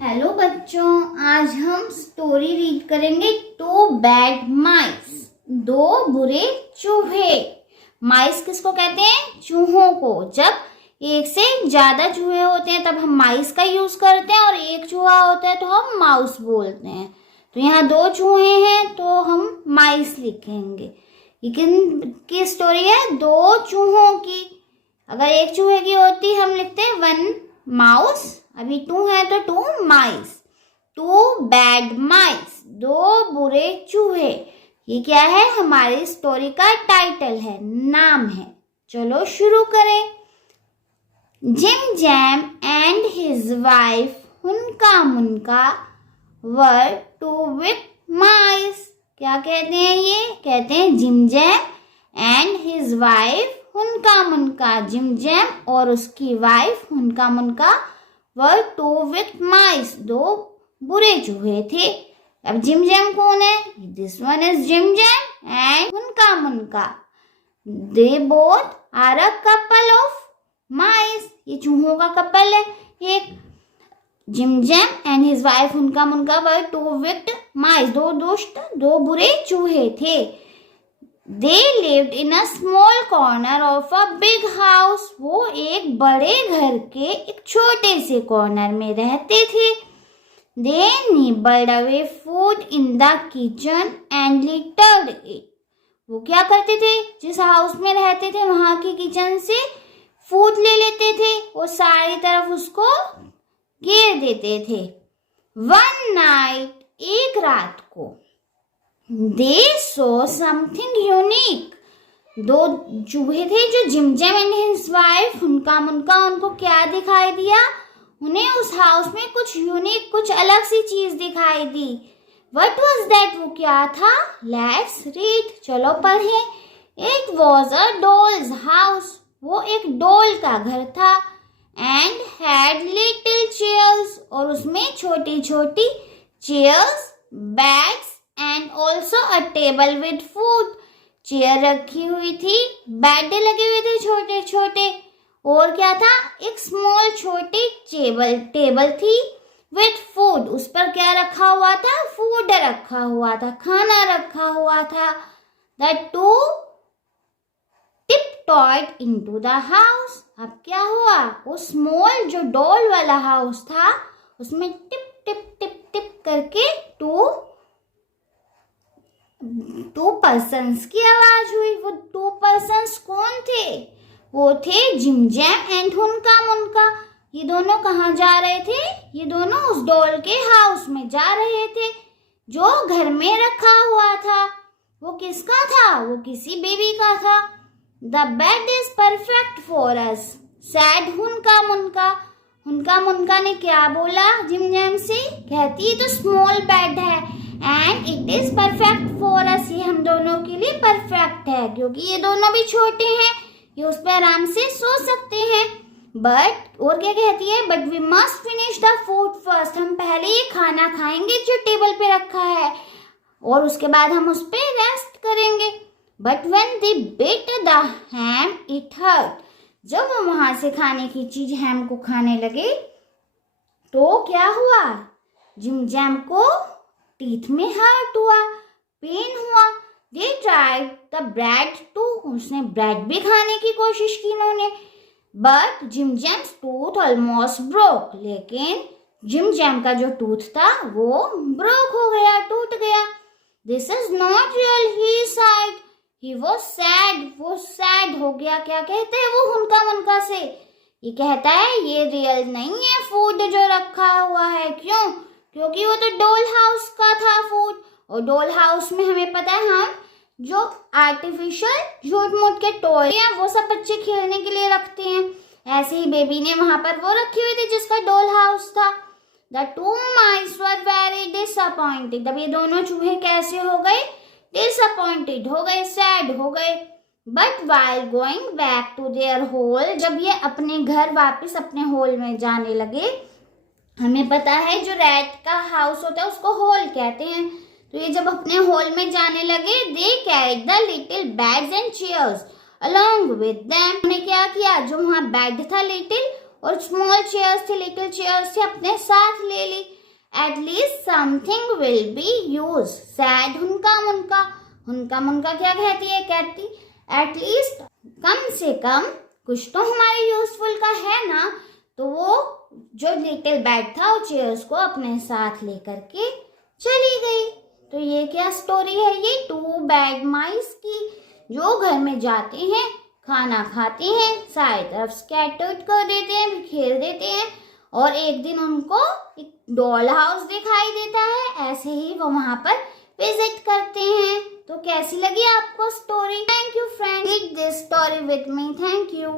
Hello बच्चों, आज हम स्टोरी रीड करेंगे टू बैड माइस, दो बुरे चूहे। माइस किसको कहते हैं? चूहों को। जब एक से ज्यादा चूहे होते हैं तब हम माइस का यूज करते हैं और एक चूहा होता है तो हम माउस बोलते हैं। तो यहाँ दो चूहे हैं तो हम माइस लिखेंगे। ये की स्टोरी है? दो चूहों की। अगर एक चूहे की होती हम लिखते हैं वन माउस, अभी टू है तो टू माइस। टू बैड माइस, दो बुरे चूहे। ये क्या है? हमारी स्टोरी का टाइटल है, नाम है। चलो शुरू करें। Gym Jam and his wife Hunca Munca were to with माइस। क्या कहते हैं? ये कहते हैं gym Jam and his wife Hunca Munka. Jim Jam और उसकी wife Hunca Munca were to with माइस, दो बुरे चूहे थे। अब जिम जैम कौन है? This one is Jim Jam and Hunca Munca. They both are a couple of mice. ये चूहों का कपल है। एक Jim Jam and his wife Hunca Munca were to with माइस, दो दोस्त, दो बुरे चूहे थे। They lived in a small corner of a big house. वो एक बड़े घर के एक छोटे से कॉर्नर में रहते थे। They nibbled away food in the kitchen and littered it. वो क्या करते थे? जिस हाउस में रहते थे वहां की किचन से फूड ले लेते थे और सारी तरफ उसको घेर देते थे। One night, एक रात को, They saw something unique. दो चूहे थे जो gym Jam and his wife Hunca मुनका, उनको क्या दिखाई दिया? उन्हें उस हाउस में कुछ यूनिक, कुछ अलग सी चीज दिखाई दी। What was that? वो क्या था? Let's read. चलो पढ़ें। It was a doll's house. वो एक डॉल का घर था। And had little chairs. और उसमें छोटी छोटी chairs, bags and also a table with food. Chair रखी हुई थी, बेड लगे हुए थे छोटे छोटे, और क्या था? एक स्मॉल छोटी टेबल थी विथ फूड। उस पर क्या रखा हुआ था? फूड रखा हुआ था, खाना रखा हुआ था। The two tiptoed into the house. अब क्या हुआ? वो स्मॉल जो डॉल वाला हाउस था उसमें टिप टिप टिप टिप करके टू पर्सन्स की आवाज हुई। वो टू पर्सन्स कौन थे? वो थे जिम जैम एंड हुनका मुनका। ये दोनों कहाँ जा रहे थे? ये दोनों उस डॉल के हाउस में जा रहे थे जो घर में रखा हुआ था। वो किसका था? वो किसी बेबी का था। The bed is perfect for us sad Hunca Munca. हुनका मुनका ने क्या बोला जिम जैम से? कहती तो स्मॉल बेड है and it is perfect for us. ये हम दोनों के लिए परफेक्ट है क्योंकि ये दोनों भी छोटे हैं, ये उस पर आराम से सो सकते हैं। बट और क्या कहती है? But we must finish the food first. हम पहले ये खाना खाएंगे जो टेबल पे रखा है और उसके बाद हम उस पर रेस्ट करेंगे। But when they bit the ham it hurt. जब वो वहां से खाने की चीज हैम को खाने लगे तो क्या हुआ? जिम जैम को टीथ में हर्ट हुआ, पेन हुआ। They tried the bread too. उसने ब्रेड भी खाने की कोशिश की उन्होंने। But Jim Jam's tooth almost broke. लेकिन जिम जैम का जो टूथ था वो ब्रोक हो गया, टूट गया। This is not real, he side. He was sad. वो सैड हो गया। क्या कहते हैं वो हुनका मुनका से? ये कहता है ये रियल नहीं है फूड जो रखा हुआ है। क्यों? क्योंकि वो तो डॉल हाउस का था फूड, और डॉल हाउस में हमें पता है हम जो आर्टिफिशियल झूठ मूठ के टॉय हैं वो सब बच्चे खेलने के लिए रखते हैं। ऐसे ही बेबी ने वहां पर वो रखी हुई थी जिसका डॉल हाउस था। The to mice were very disappointed. अब ये दोनों चूहे कैसे हो गए? डिसअपॉइंटेड हो गए, सैड हो गए। But while going back to their hole. जब ये अपने घर वापस अपने होल में जाने लगे, हमें पता है जो रैट का हाउस होता है उसको होल कहते हैं, तो ये जब अपने होल में जाने लगे, they carried the little bags and chairs along with them. उन्होंने क्या किया? जो वहां बेड था लिटिल और स्मॉल चेयर्स थे, लिटिल चेयर्स थे, अपने साथ ले ली। At least something will be use, said Hunca Munca. हुनका मुनका क्या कहती है? कहती एट लीस्ट कम से कम कुछ तो हमारे यूजफुल का है ना। तो वो जो लिटिल बैग था वो चेयर्स को अपने साथ लेकर के चली गई। तो ये क्या स्टोरी है? ये 2 बैड माइस की, जो घर में जाते हैं, खाना खाते हैं, सारी तरफ स्कैटर्ड कर देते हैं, बिखेर देते हैं, और एक दिन उनको एक डॉल हाउस दिखाई देता है। ऐसे ही वो वहां पर विजिट करते हैं। तो कैसी लगी आपको story? Thank you friends, read this story with me. Thank you.